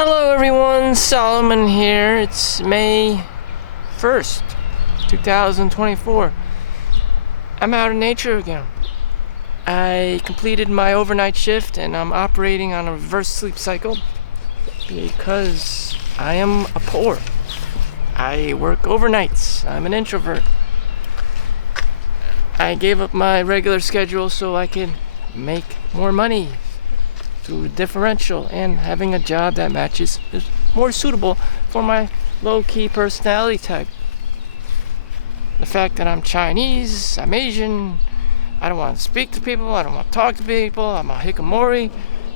Hello everyone, Solomon here. It's May 1st, 2024. I'm out in nature again. I completed my overnight shift and I'm operating on a reverse sleep cycle because I am a poor. I work overnights. I'm an introvert. I gave up my regular schedule so I can make more money through differential, and having a job that matches is more suitable for my low-key personality type. The fact that I'm Chinese, I'm Asian, I don't want to speak to people, I don't want to talk to people, I'm a hikikomori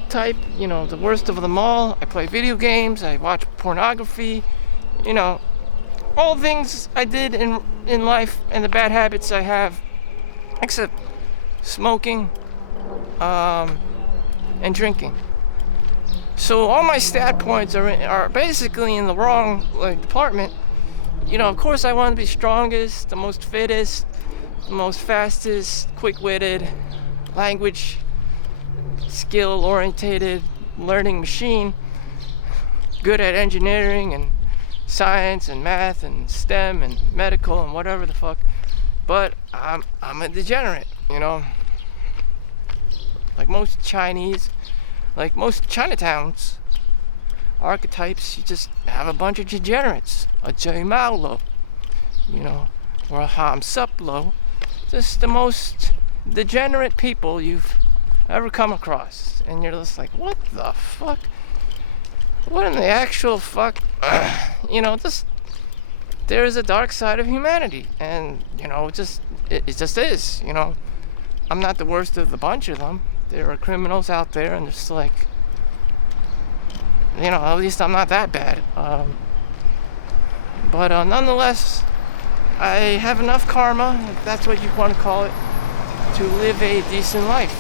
type, the worst of them all. I play video games, I watch pornography, all things I did in life and the bad habits I have, except smoking, and drinking. So all my stat points are basically in the wrong department. Of course I want to be strongest, the most fittest, the most fastest, quick-witted, language skill orientated learning machine, good at engineering and science and math and STEM and medical and whatever the fuck. But I'm a degenerate, like most Chinese, like most Chinatowns archetypes, you just have a bunch of degenerates, a J Mao, or a Ham Suplo, just the most degenerate people you've ever come across, and you're just like, what the fuck? What in the actual fuck? Just there is a dark side of humanity, and it just is. I'm not the worst of the bunch of them. There are criminals out there, and just like, at least I'm not that bad. But nonetheless, I have enough karma, if that's what you want to call it, to live a decent life.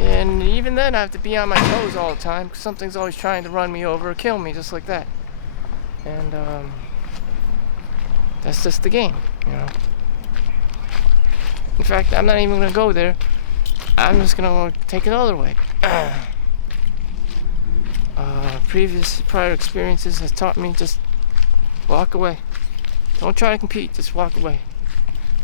And even then, I have to be on my toes all the time, because something's always trying to run me over or kill me, just like that. And that's just the game, In fact, I'm not even going to go there. I'm just going to take another way. Prior experiences has taught me just walk away. Don't try to compete, just walk away.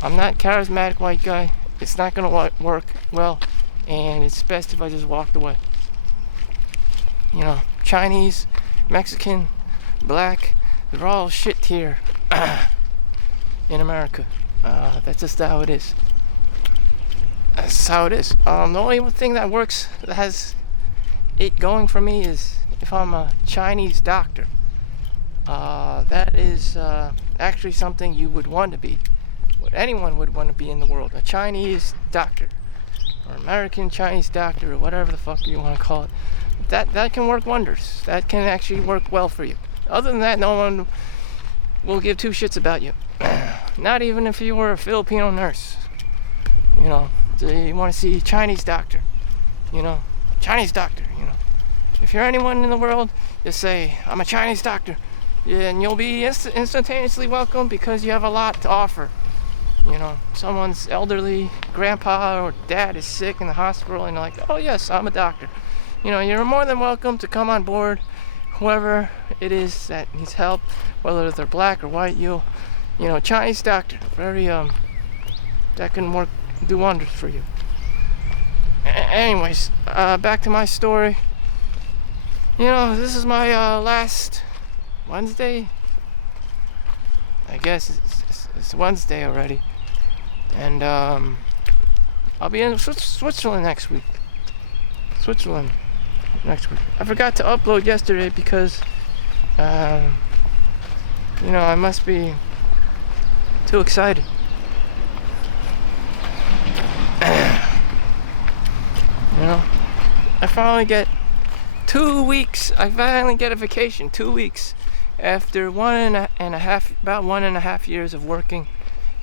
I'm not a charismatic white guy. It's not going to work well, and it's best if I just walked away. Chinese, Mexican, black, they're all shit here in America. That's just how it is. That's how it is. The only thing that works, that has it going for me, is if I'm a Chinese doctor. That is actually something you would want to be. What anyone would want to be in the world. A Chinese doctor. Or American Chinese doctor, or whatever the fuck you want to call it. That can work wonders. That can actually work well for you. Other than that, no one will give two shits about you. Not even if you were a Filipino nurse. You want to see a Chinese doctor. Chinese doctor, If you're anyone in the world, just say, I'm a Chinese doctor. Yeah, and you'll be instantaneously welcome because you have a lot to offer. Someone's elderly grandpa or dad is sick in the hospital, and you're like, oh yes, I'm a doctor. You're more than welcome to come on board. Whoever it is that needs help, whether they're black or white, Chinese doctor, very that can do wonders for you. Anyways, back to my story. This is my last Wednesday. I guess it's Wednesday already, and I'll be in Switzerland next week. I forgot to upload yesterday because I must be too excited. I finally get 2 weeks. I finally get a vacation. 2 weeks after about 1.5 years of working.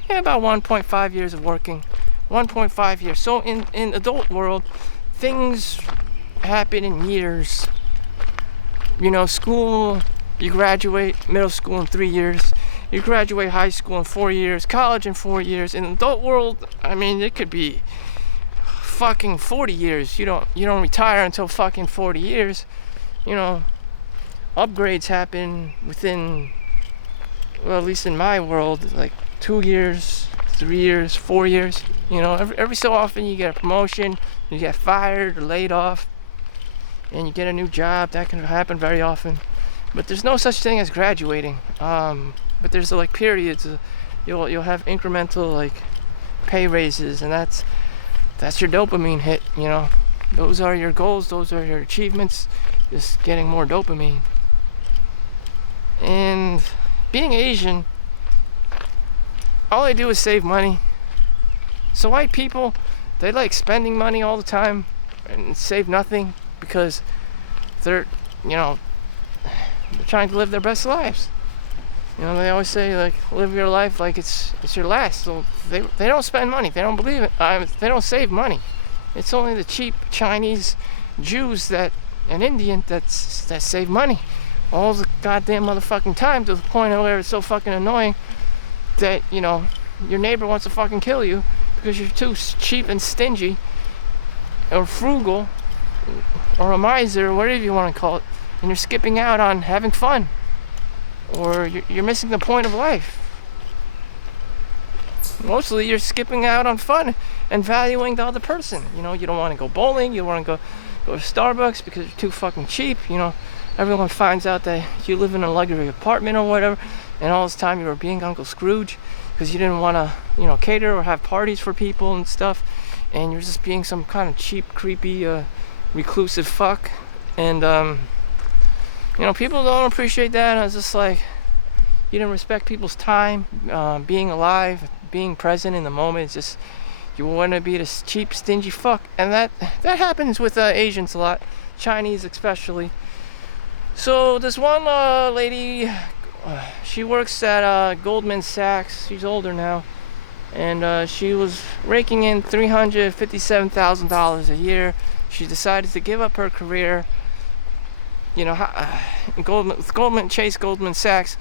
About 1.5 years of working. 1.5 years. So in adult world, things happen in years. School, you graduate middle school in 3 years. You graduate high school in 4 years, college in 4 years. In the adult world, it could be fucking 40 years. You don't retire until fucking 40 years. You know, upgrades happen within, well, at least in my world, like 2 years, 3 years, 4 years. You know, every so often you get a promotion, you get fired or laid off, and you get a new job. That can happen very often. But there's no such thing as graduating. But there's like periods. You'll have incremental like pay raises, and that's your dopamine hit. You know, those are your goals. Those are your achievements. Just getting more dopamine. And being Asian, all I do is save money. So white people, they like spending money all the time and save nothing because they're trying to live their best lives. You know, they always say like live your life like it's your last. So they don't spend money. They don't believe it. They don't save money. It's only the cheap Chinese, Jews and Indian that save money all the goddamn motherfucking time, to the point where it's so fucking annoying that, you know, your neighbor wants to fucking kill you because you're too cheap and stingy or frugal or a miser or whatever you want to call it, and you're skipping out on having fun, or you're missing the point of life. Mostly you're skipping out on fun and valuing the other person. You know, you don't want to go bowling, you want to go to Starbucks because you're too fucking cheap. You know, everyone finds out that you live in a luxury apartment or whatever, and all this time you were being Uncle Scrooge because you didn't want to, you know, cater or have parties for people and stuff, and you're just being some kind of cheap, creepy, reclusive fuck. And you know, people don't appreciate that. And it's just like, you didn't respect people's time, being alive, being present in the moment. It's just, you want to be this cheap, stingy fuck. And that happens with Asians a lot, Chinese especially. So this one lady, she works at Goldman Sachs. She's older now, and she was raking in $357,000 a year. She decided to give up her career, you know, Goldman Sachs,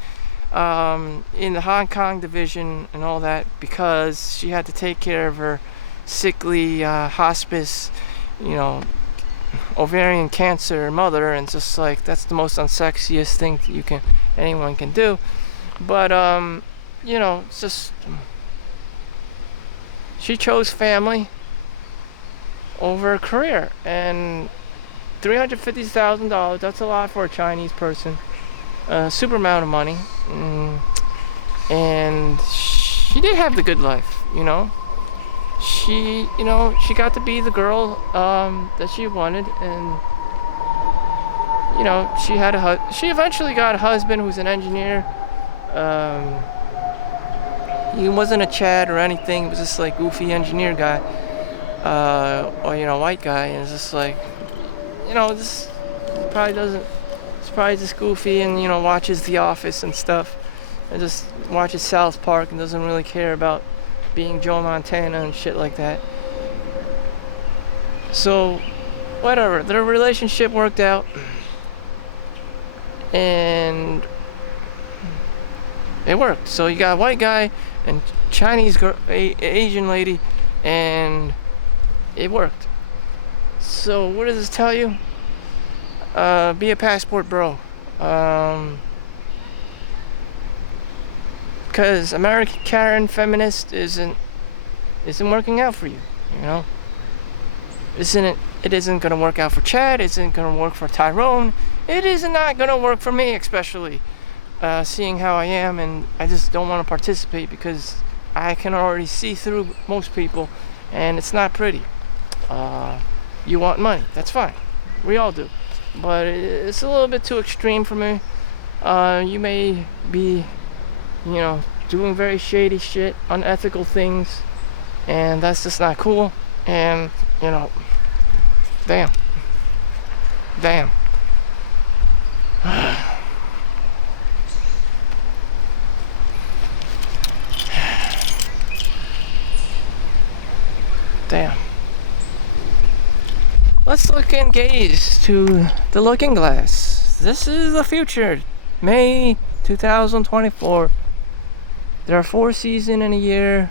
in the Hong Kong division and all that, because she had to take care of her sickly hospice, you know, ovarian cancer mother, and just like, that's the most unsexiest thing that anyone can do. But you know, it's just, she chose family over a career, and $350,000, that's a lot for a Chinese person. Super amount of money. And she did have the good life, you know. She got to be the girl that she wanted, and you know, she eventually got a husband who's an engineer. He wasn't a Chad or anything. He was just like goofy engineer guy, or you know, white guy, and it's just like, you know, this probably doesn't. It's probably just goofy, and you know, watches The Office and stuff, and just watches South Park, and doesn't really care about being Joe Montana and shit like that. So, whatever. Their relationship worked out, and it worked. So you got a white guy and Chinese girl, Asian lady, and it worked. So what does this tell you? Be a passport bro. Because American Karen feminist isn't working out for you, you know? It isn't gonna work out for Chad, it isn't gonna work for Tyrone, it is not gonna work for me, especially seeing how I am, and I just don't want to participate because I can already see through most people, and it's not pretty. You want money, that's fine, we all do, but it's a little bit too extreme for me. You may be, you know, doing very shady shit, unethical things, and that's just not cool. And you know, damn damn let's look and gaze to the looking glass. This is the future. May 2024. There are 4 seasons in a year.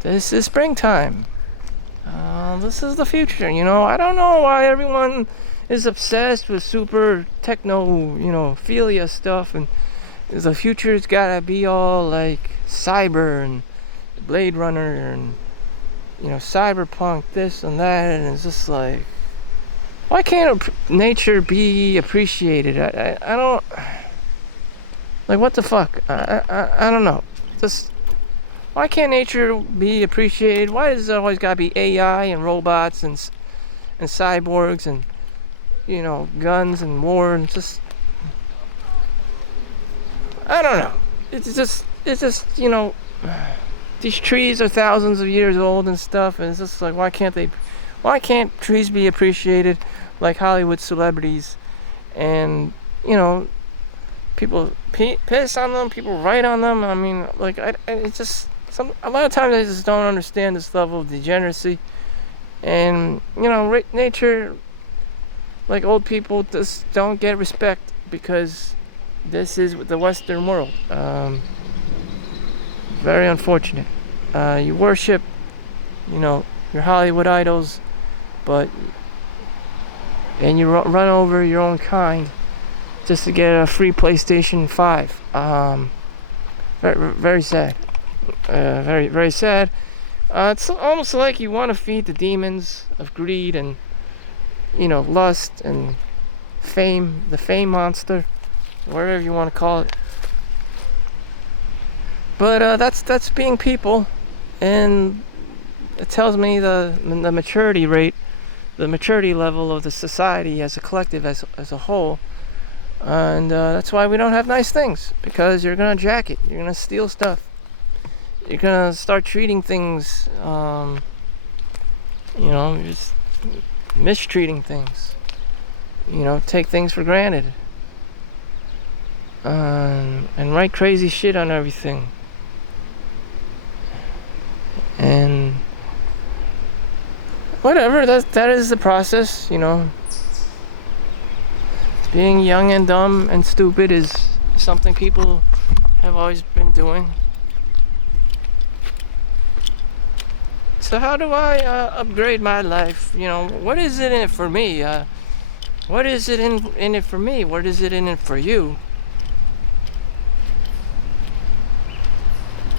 This is springtime. this is the future. I don't know why everyone is obsessed with super techno, philia stuff, and the future's gotta be all like cyber and Blade Runner and cyberpunk, this and that, and it's just like, why can't nature be appreciated? I don't, like, what the fuck? I don't know. Just, why can't nature be appreciated? Why does it always gotta be AI and robots and cyborgs and guns and war and just, I don't know. It's just these trees are thousands of years old and stuff, and it's just like, why can't trees be appreciated like Hollywood celebrities? And people piss on them, people write on them. I mean, like, it's just a lot of times I just don't understand this level of degeneracy. And nature, like, old people just don't get respect because this is the Western world. Very unfortunate. You worship, your Hollywood idols, and you run over your own kind just to get a free PlayStation 5. Very, very sad. Very, very sad. It's almost like you want to feed the demons of greed and, lust and fame, the fame monster, whatever you want to call it. But that's being people, and it tells me the maturity rate, the maturity level of the society as a collective, as a whole. And that's why we don't have nice things, because you're gonna jack it, you're gonna steal stuff, you're gonna start treating things, just mistreating things, take things for granted, and write crazy shit on everything. And whatever, that is the process. Being young and dumb and stupid is something people have always been doing. So how do I upgrade my life? What is it in it for me? What is it in it for me? What is it in it for you?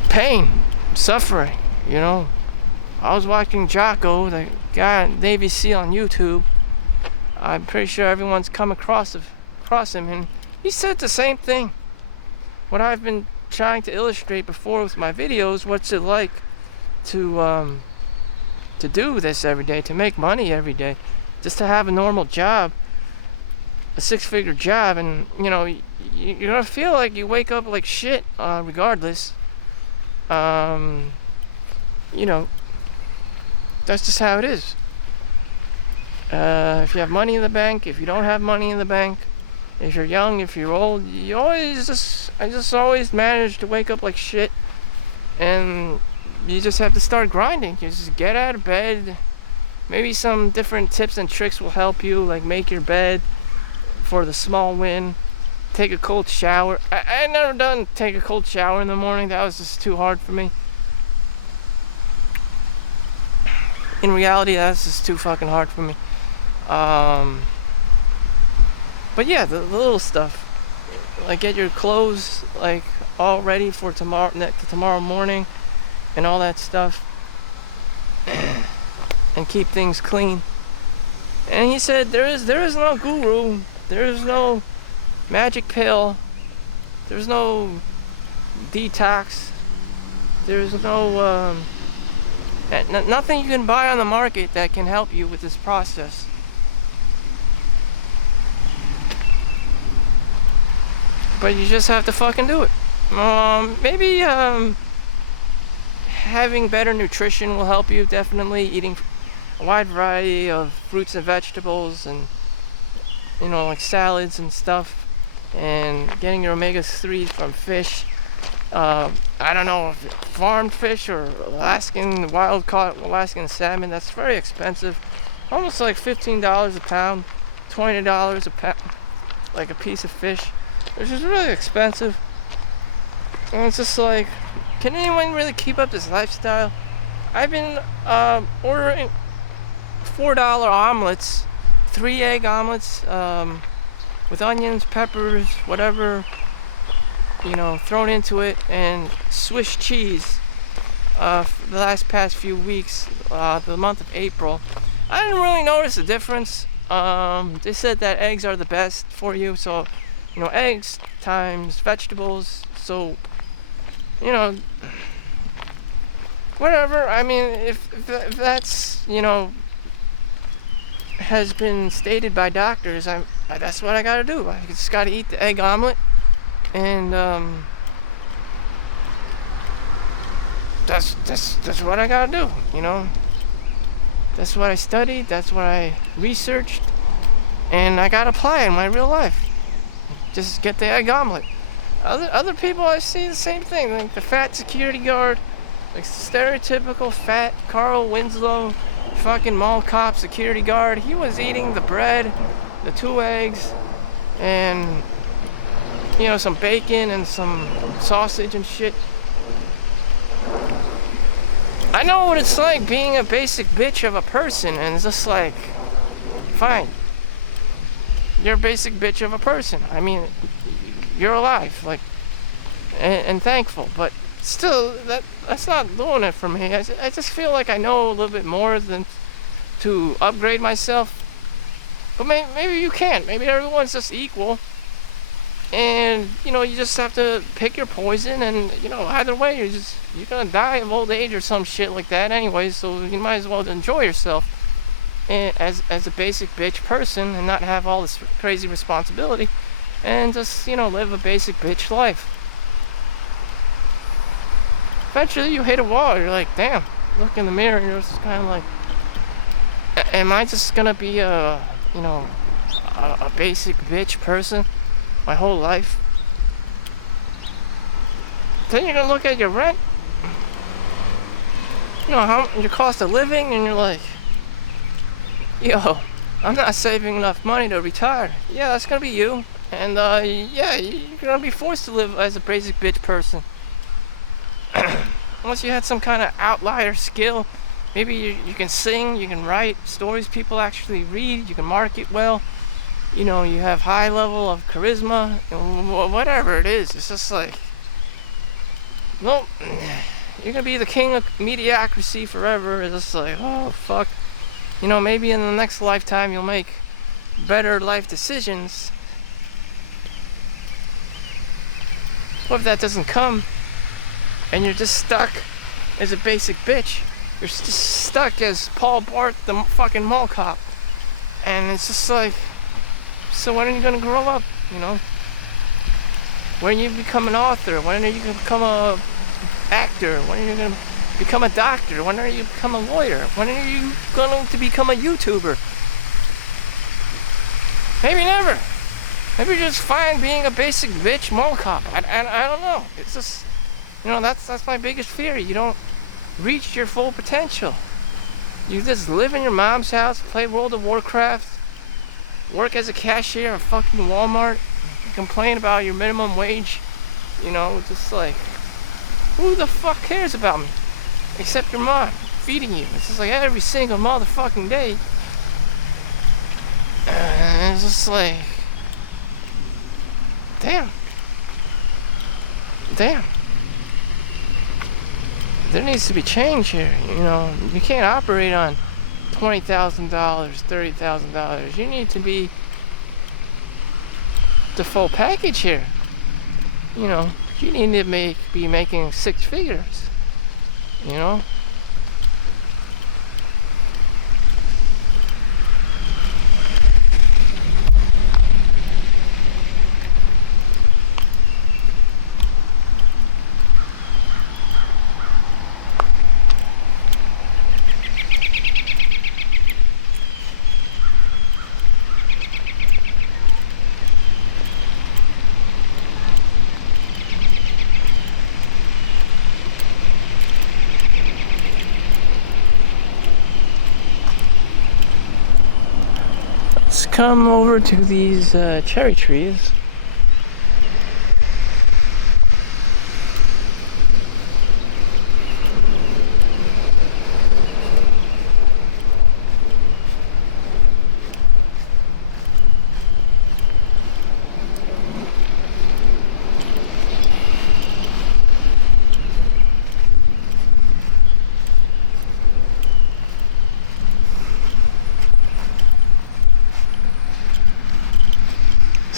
Pain, suffering. I was watching Jocko, the guy, Navy SEAL, on YouTube. I'm pretty sure everyone's come across him, and he said the same thing. What I've been trying to illustrate before with my videos, what's it like to do this every day, to make money every day, just to have a normal job, a 6-figure job, and you're gonna feel like you wake up like shit, regardless. That's just how it is. If you have money in the bank, if you don't have money in the bank, if you're young, if you're old, I just always manage to wake up like shit, and you just have to start grinding. You just get out of bed. Maybe some different tips and tricks will help you, like make your bed for the small win, take a cold shower. I never done take a cold shower in the morning. That was just too hard for me. In reality, that's just too fucking hard for me. But yeah, the little stuff, like get your clothes like all ready for tomorrow morning, and all that stuff, and keep things clean. And he said there is no guru, there is no magic pill, there's no detox, there's no nothing you can buy on the market that can help you with this process. But you just have to fucking do it. Maybe having better nutrition will help you, definitely. Eating a wide variety of fruits and vegetables, and like salads and stuff, and getting your omega-3s from fish. I don't know if farmed fish or wild caught Alaskan salmon. That's very expensive, almost like $15 a pound, $20 a pound, like a piece of fish, which is really expensive. And it's just like, can anyone really keep up this lifestyle? I've been ordering $4 omelets, 3-egg omelets, with onions, peppers, whatever, thrown into it, and Swiss cheese. For the past few weeks, the month of April, I didn't really notice a difference. They said that eggs are the best for you, so eggs times vegetables. So whatever. I mean, if that's has been stated by doctors, that's what I gotta do. I just gotta eat the egg omelet, and that's what I gotta do. That's what I studied. That's what I researched, and I gotta apply it in my real life. Just get the egg omelet. Other people, I see the same thing. Like the fat security guard, like stereotypical fat Carl Winslow, fucking mall cop security guard. He was eating the bread, the 2 eggs, and some bacon and some sausage and shit. I know what it's like being a basic bitch of a person, and it's just like, fine, you're a basic bitch of a person. I mean, you're alive, like, and thankful, but still, that's not doing it for me. I just feel like I know a little bit more than to upgrade myself. But maybe you can't. Maybe everyone's just equal, and you just have to pick your poison. And either way, you're gonna die of old age or some shit like that anyway. So you might as well enjoy yourself as a basic bitch person and not have all this crazy responsibility, and just live a basic bitch life. Eventually you hit a wall. You're like, damn. Look in the mirror and you're just kind of like, am I just gonna be a basic bitch person my whole life? Then you're gonna look at your rent, how your cost of living, and you're like, yo, I'm not saving enough money to retire. Yeah, that's gonna be you. And yeah, you're gonna be forced to live as a basic bitch person. Unless you had some kind of outlier skill. Maybe you can sing, you can write stories people actually read, you can market well, you have high level of charisma, whatever it is. It's just like, nope, you're gonna be the king of mediocrity forever. It's just like, oh fuck, maybe in the next lifetime you'll make better life decisions. What if that doesn't come, and you're just stuck as a basic bitch? You're just stuck as Paul Bart, the fucking mall cop. And it's just like, so when are you gonna grow up, When you become an author? When are you gonna become a actor? When are you gonna become a doctor? When are you become a lawyer? When are you going to become a YouTuber? Maybe never. Maybe you're just fine being a basic bitch mall cop. I don't know. It's just, that's my biggest fear. You don't reach your full potential. You just live in your mom's house, play World of Warcraft, work as a cashier at fucking Walmart, complain about your minimum wage, just like, who the fuck cares about me? Except your mom feeding you. It's just like every single motherfucking day. And it's just like, damn. There needs to be change here. You can't operate on $20,000, $30,000. You need to be the full package here. You need to be making 6 figures. Let's come over to these cherry trees.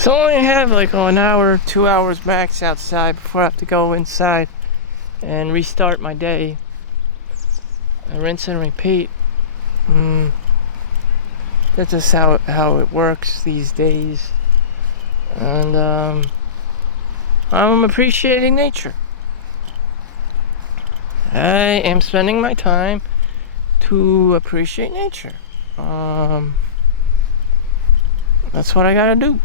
So I only have like an hour, 2 hours max outside before I have to go inside and restart my day. I rinse and repeat. That's just how it works these days. And I'm appreciating nature. I am spending my time to appreciate nature. That's what I gotta do.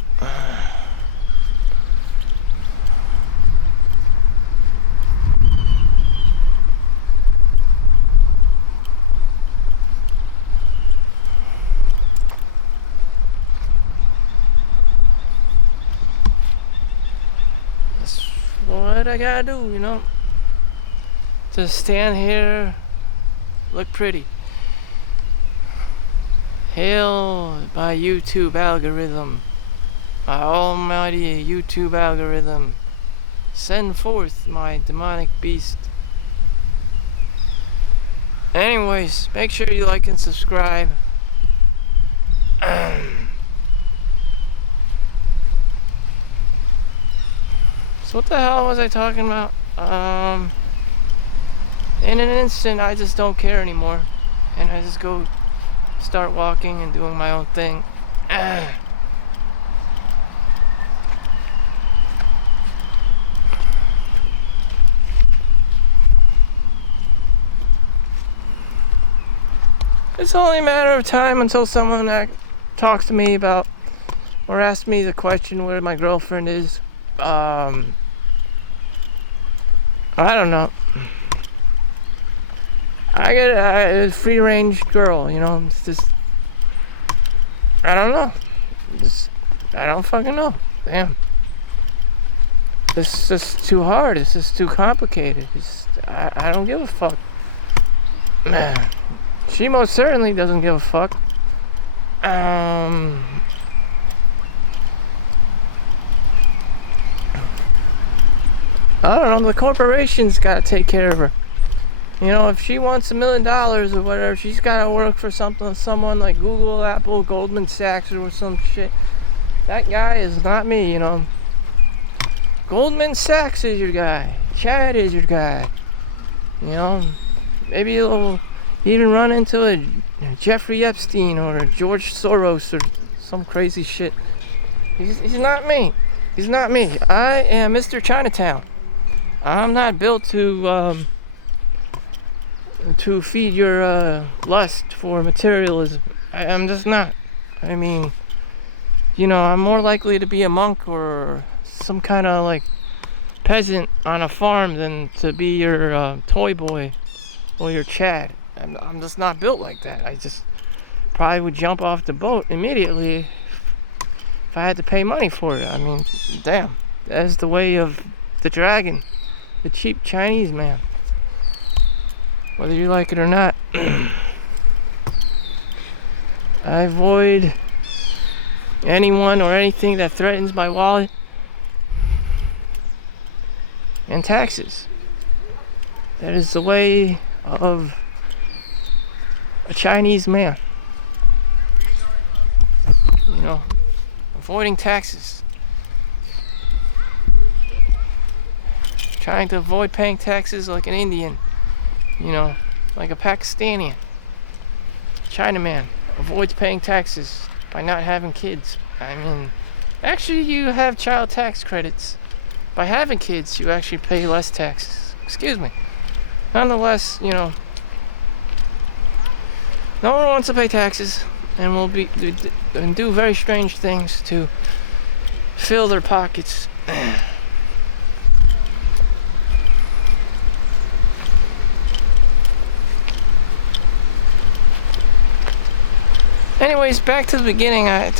That's what I gotta do, you know. Just stand here, look pretty. Hail my YouTube algorithm, my almighty YouTube algorithm. Send forth my demonic beast. Anyways, make sure you like and subscribe. So what the hell was I talking about? In an instant, I just don't care anymore, and I just go start walking and doing my own thing. It's only a matter of time until someone talks to me about or asks me the question where my girlfriend is. I don't know. I get a free range girl, you know. It's just, I don't know. I don't fucking know. Damn. This is just too hard. It's just too complicated. I don't give a fuck. Man. She most certainly doesn't give a fuck. I don't know, the corporation's gotta take care of her. You know, if she wants $1 million or whatever, she's gotta work for someone like Google, Apple, Goldman Sachs or some shit. That guy is not me, you know. Goldman Sachs is your guy. Chad is your guy. You know, maybe you'll even run into a Jeffrey Epstein or a George Soros or some crazy shit. He's not me. He's not me. I am Mr. Chinatown. I'm not built to feed your lust for materialism. I'm just not. I mean, you know, I'm more likely to be a monk or some kind of like peasant on a farm than to be your toy boy or your Chad. I'm just not built like that. I just probably would jump off the boat immediately if I had to pay money for it. I mean, damn. That's the way of the dragon, the cheap Chinese man. Whether you like it or not. I avoid anyone or anything that threatens my wallet and taxes. That is the way of a Chinese man. You know, avoiding taxes. Trying to avoid paying taxes like an Indian. You know, like a Pakistani. Chinaman avoids paying taxes by not having kids. I mean, actually you have child tax credits. By having kids, you actually pay less taxes. Excuse me. Nonetheless, you know, no one wants to pay taxes and will do very strange things to fill their pockets. Anyways, back to the beginning. I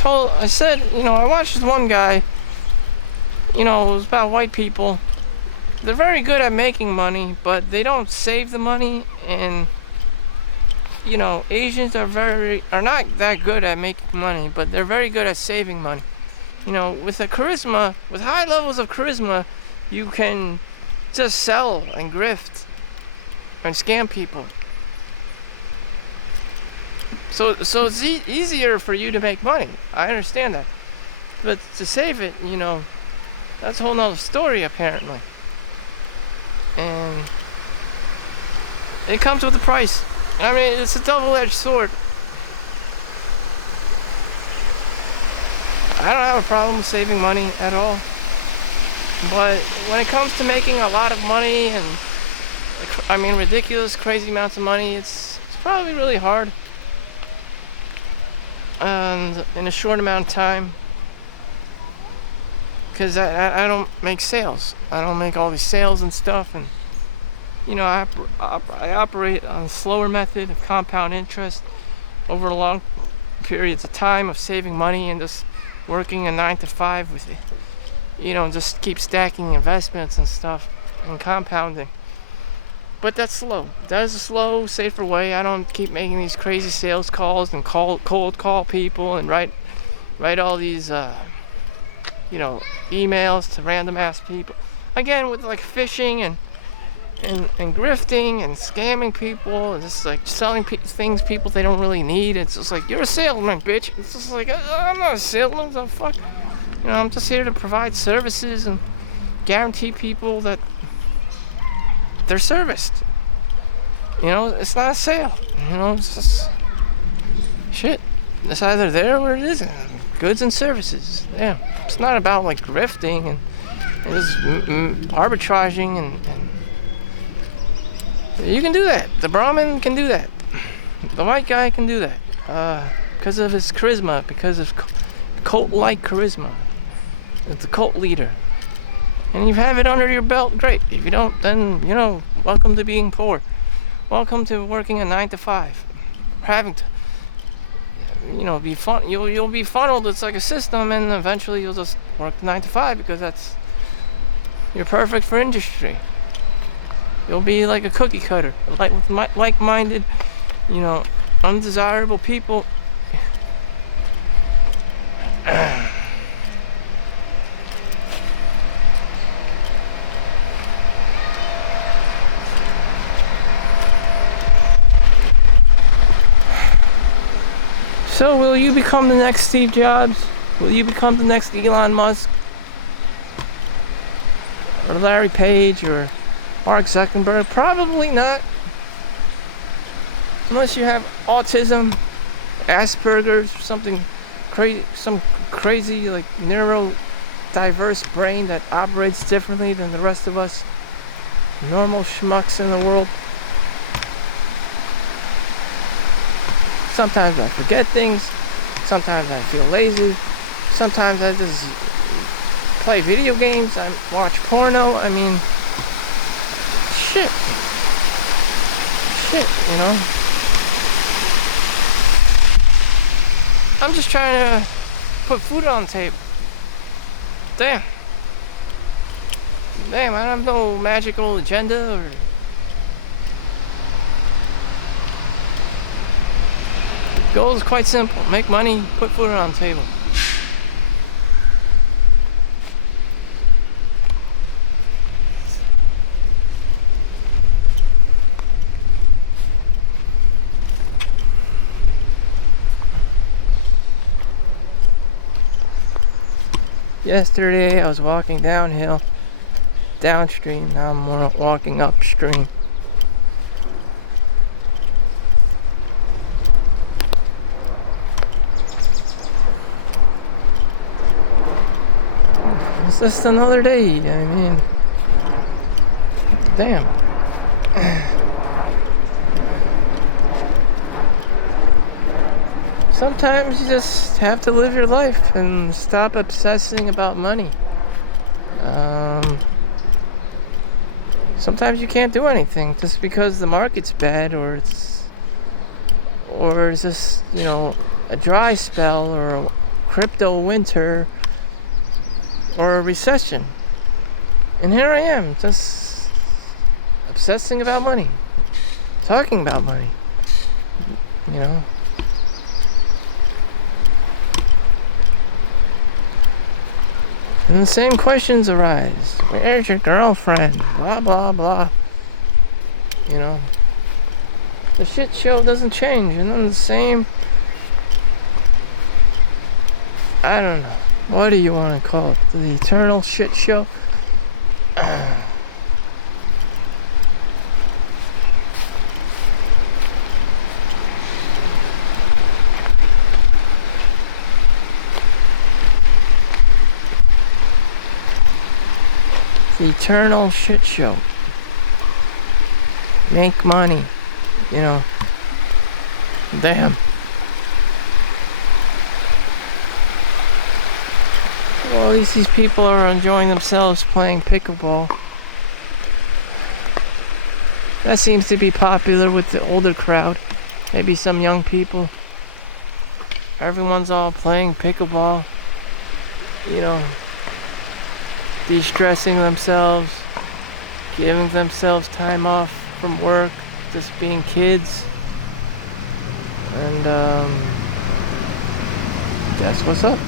said, you know, I watched this one guy. You know, it was about white people. They're very good at making money, but they don't save the money. And you know, Asians are not that good at making money, but they're very good at saving money. You know, with high levels of charisma, you can just sell and grift and scam people. So it's easier for you to make money. I understand that. But to save it, that's a whole nother story apparently. And it comes with a price. I mean, it's a double-edged sword. I don't have a problem with saving money at all. But when it comes to making a lot of money and, ridiculous, crazy amounts of money, it's probably really hard. And in a short amount of time. Because I don't make sales. I don't make all these sales and stuff. And, I operate on a slower method of compound interest over long periods of time of saving money and just working a 9 to 5 with it. Just keep stacking investments and stuff and compounding. But that's slow. That is a slow, safer way. I don't keep making these crazy sales calls and cold call people and write all these, emails to random ass people. Again, with like phishing and grifting and scamming people and just like selling things people they don't really need. It's just like, you're a salesman, bitch. It's just like, I'm not a salesman. So fuck. I'm just here to provide services and guarantee people that they're serviced. It's not a sale. It's just shit. It's either there or it isn't. Goods and services. Yeah. It's not about like grifting and just arbitraging and you can do that. The Brahmin can do that. The white guy can do that. Because of his charisma, because of cult-like charisma. It's a cult leader. And you have it under your belt, great. If you don't, then, welcome to being poor. Welcome to working a 9 to 5. Having to, be fun. You'll be funneled. It's like a system, and eventually you'll just work 9 to 5 because you're perfect for industry. You'll be like a cookie cutter, with like-minded, undesirable people. So will you become the next Steve Jobs? Will you become the next Elon Musk? Or Larry Page or Mark Zuckerberg? Probably not. Unless you have autism, Asperger's, or something crazy, some crazy like neurodiverse brain that operates differently than the rest of us normal schmucks in the world. Sometimes I forget things. Sometimes I feel lazy. Sometimes I just play video games. I watch porno. Shit. I'm just trying to put food on the table. Damn, I don't have no magical agenda or... The goal is quite simple. Make money, put food on the table. Yesterday I was walking downstream, now I'm walking upstream. It's just another day, damn. Sometimes you just have to live your life and stop obsessing about money. Sometimes you can't do anything just because the market's bad or it's just, a dry spell or a crypto winter or a recession. And here I am, just obsessing about money, talking about money, And the same questions arise. Where's your girlfriend? Blah, blah, blah. The shit show doesn't change. And then the same... I don't know. What do you want to call it? The eternal shit show? The eternal shit show. Make money. You know. Damn. Well, at least these people are enjoying themselves playing pickleball. That seems to be popular with the older crowd. Maybe some young people. Everyone's all playing pickleball. You know, de-stressing themselves, giving themselves time off from work, just being kids. And that's what's up.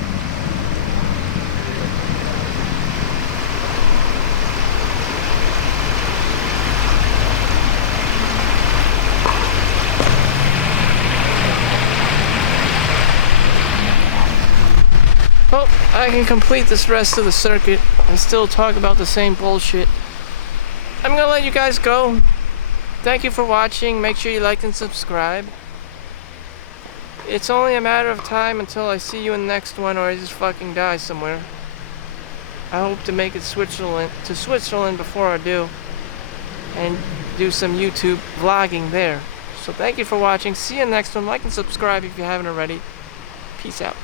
Well, I can complete this rest of the circuit and still talk about the same bullshit. I'm gonna let you guys go. Thank you for watching. Make sure you like and subscribe. It's only a matter of time until I see you in the next one, or I just fucking die somewhere. I hope to make it to Switzerland before I do, and do some YouTube vlogging there. So thank you for watching. See you in the next one. Like and subscribe if you haven't already. Peace out.